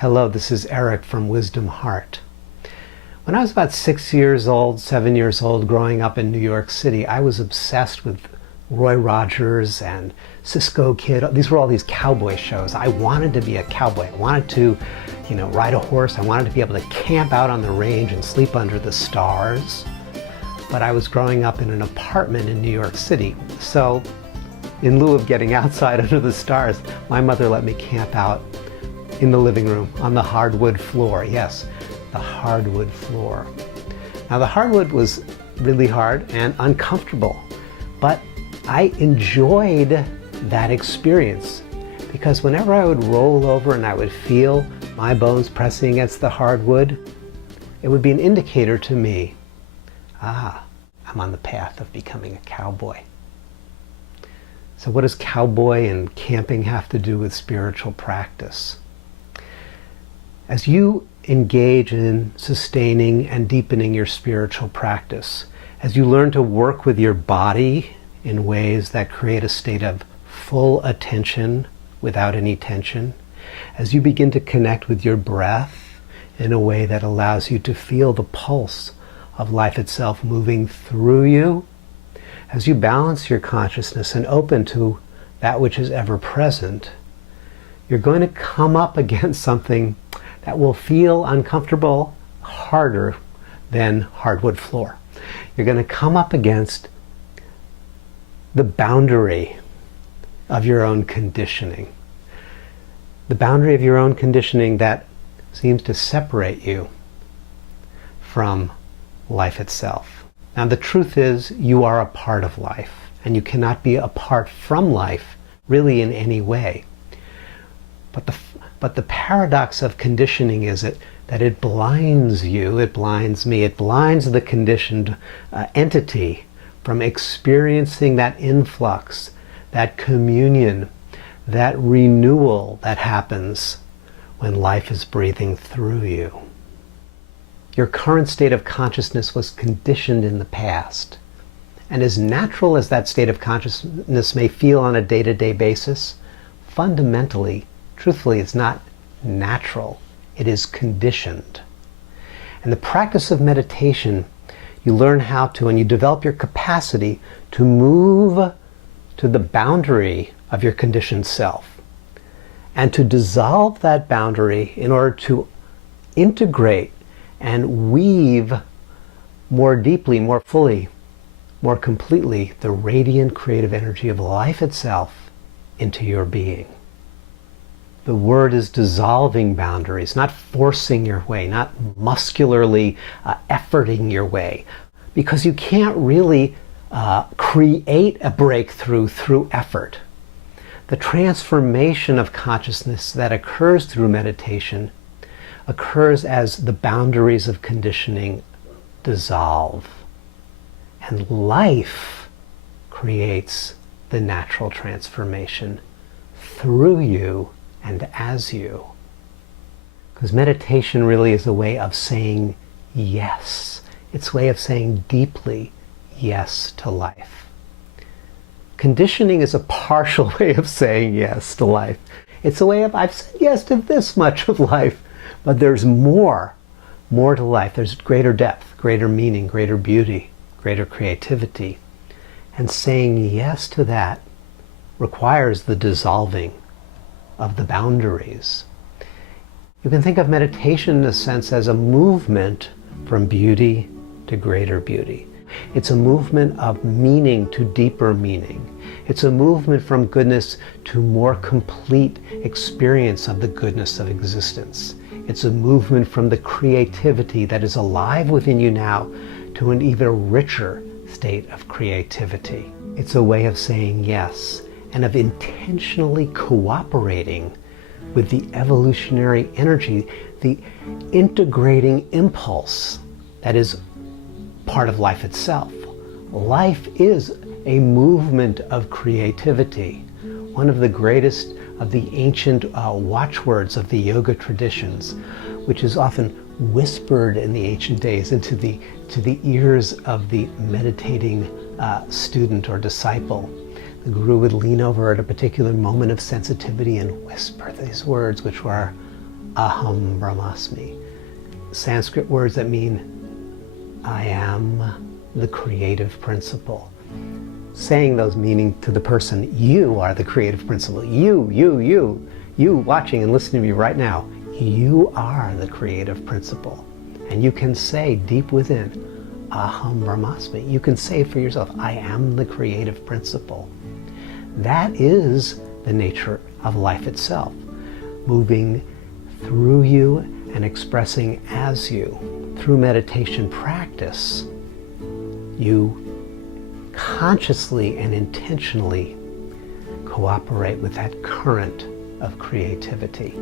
Hello, this is Eric from Wisdom Heart. When I was about 6 years old, 7 years old, growing up in New York City, I was obsessed with Roy Rogers and Cisco Kid. These were all these cowboy shows. I wanted to be a cowboy. I wanted to, ride a horse. I wanted to be able to camp out on the range and sleep under the stars. But I was growing up in an apartment in New York City. So in lieu of getting outside under the stars, my mother let me camp out in the living room on the hardwood floor. Yes, the hardwood floor. Now the hardwood was really hard and uncomfortable, but I enjoyed that experience because whenever I would roll over and I would feel my bones pressing against the hardwood, it would be an indicator to me, I'm on the path of becoming a cowboy. So what does cowboy and camping have to do with spiritual practice? As you engage in sustaining and deepening your spiritual practice, as you learn to work with your body in ways that create a state of full attention without any tension, as you begin to connect with your breath in a way that allows you to feel the pulse of life itself moving through you, as you balance your consciousness and open to that which is ever present, you're going to come up against something that will feel uncomfortable, harder than hardwood floor. You're going to come up against the boundary of your own conditioning. The boundary of your own conditioning that seems to separate you from life itself. Now the truth is, you are a part of life, and you cannot be apart from life really in any way. But the paradox of conditioning is that it blinds you, it blinds me, it blinds the conditioned entity from experiencing that influx, that communion, that renewal that happens when life is breathing through you. Your current state of consciousness was conditioned in the past. And as natural as that state of consciousness may feel on a day-to-day basis, fundamentally, truthfully, it's not natural. It is conditioned. And the practice of meditation, you learn how to, and you develop your capacity to move to the boundary of your conditioned self and to dissolve that boundary in order to integrate and weave more deeply, more fully, more completely the radiant creative energy of life itself into your being. The word is dissolving boundaries, not forcing your way, not muscularly efforting your way, because you can't really create a breakthrough through effort. The transformation of consciousness that occurs through meditation occurs as the boundaries of conditioning dissolve. And life creates the natural transformation through you and as you. Because meditation really is a way of saying yes. It's a way of saying deeply yes to life. Conditioning is a partial way of saying yes to life. It's a way of, I've said yes to this much of life, but there's more to life. There's greater depth, greater meaning, greater beauty, greater creativity. And saying yes to that requires the dissolving of the boundaries. You can think of meditation in a sense as a movement from beauty to greater beauty. It's a movement of meaning to deeper meaning. It's a movement from goodness to more complete experience of the goodness of existence. It's a movement from the creativity that is alive within you now to an even richer state of creativity. It's a way of saying yes and of intentionally cooperating with the evolutionary energy, the integrating impulse that is part of life itself. Life is a movement of creativity. One of the greatest of the ancient watchwords of the yoga traditions, which is often whispered in the ancient days to the ears of the meditating student or disciple. The guru would lean over at a particular moment of sensitivity and whisper these words, which were, Aham Brahmasmi. Sanskrit words that mean I am the creative principle. Saying those meaning to the person, you are the creative principle. You watching and listening to me right now, you are the creative principle. And you can say deep within, Aham Brahmasmi. You can say for yourself, I am the creative principle. That is the nature of life itself, moving through you and expressing as you. Through meditation practice, you consciously and intentionally cooperate with that current of creativity.